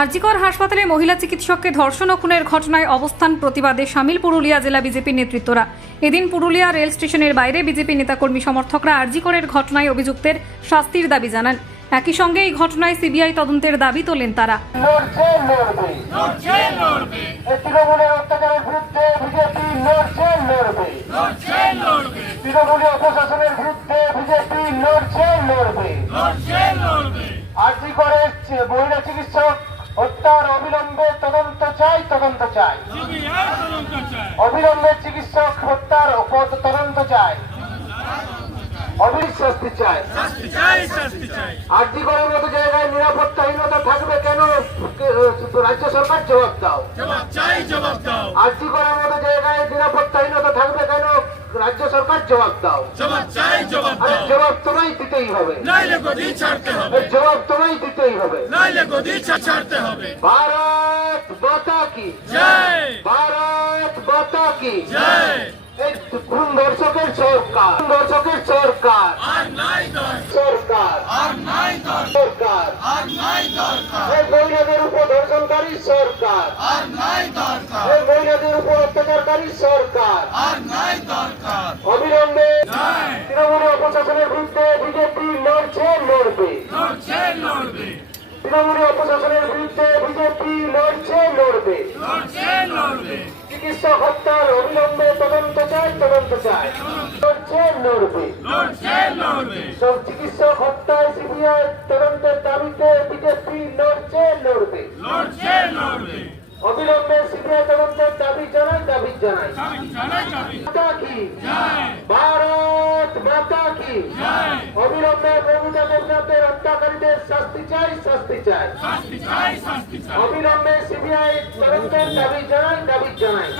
আরজিকর হাসপাতালে মহিলা চিকিৎসককে ধর্ষণ ও খুনের ঘটনায় অবস্থান প্রতিবাদে সামিল পুরুলিয়া জেলা বিজেপির নেতৃত্বরা। এদিন পুরুলিয়া রেল স্টেশনের বাইরে বিজেপি নেতাকর্মী সমর্থকরা আরজিকরের ঘটনায় অভিযুক্তের শাস্তির দাবি জানান। একই সঙ্গে এই ঘটনায় সিবিআই তদন্তের দাবি তোলেন তারা। তৃণমূলীয় প্রশাসনের বিরুদ্ধে বিজেপি লড়ছে লড়বে। আর্জি করে? মহিলা চিকিৎসক হত্যার অবিলম্বে তদন্ত চাই তদন্ত চাই অবিলম্বে চিকিৎসক হত্যার তদন্ত চাই অবিশ্বাস্তি শাস্তি চাই আর্জি করার মতো জায়গায় নিরাপত্তাহীনতা থাকবে কেন? রাজ্য সরকার জবাব দাও। জবাব চাই জবাব দাও। আর্জি করার মতো জায়গায় নিরাপত্তাহীনতা থাকবে কেন রাজ্য সরকার জবাব দাও। জবাব চাই জবাব আরে দাও। জবাব তোমায় দিতেই হবে। নাইলে গদি ছাড়তে হবে। এর জবাব তোমায় দিতেই হবে। নাইলে গদি ছা- ছাড়তে হবে। ভারত মাতা কি? জয়। ভারত মাতা কি? জয়। এই খুন দর্শকের সরকার? দর্শকের সরকার? আর নাই সরকার। আর নাই সরকার। আর নাই দরকার। এই মহিলাদের উপর ধর্ষণকারী সরকার। আর নাই দরকার। এই মহিলাদের উপর অত্যাচারকারী সরকার। আর নাই তৃণমূলীয় প্রশাসনের বিরুদ্ধে বিজেপি লড়ছে লড়বে। চিকিৎসক হত্যার অবিলম্বে তদন্ত চাই তদন্ত চাই লড়ছে লড়বে। চিকিৎসক হত্যায় সিবিআই তদন্তের দাবিতে বিজেপি লড়ছে লড়বে। অবিলম্বে সিবিআই তদন্তের দাবি জানাই দাবি চাবি মাতা কি? ভারত মাতা কি? জয়। অবিলম্বে মমতা দেবনাথের হত্যাকারীদের শাস্তি চাই শাস্তি চাই। অবিলম্বে সিবিআই তদন্তের দাবি জানাই দাবি জানাই।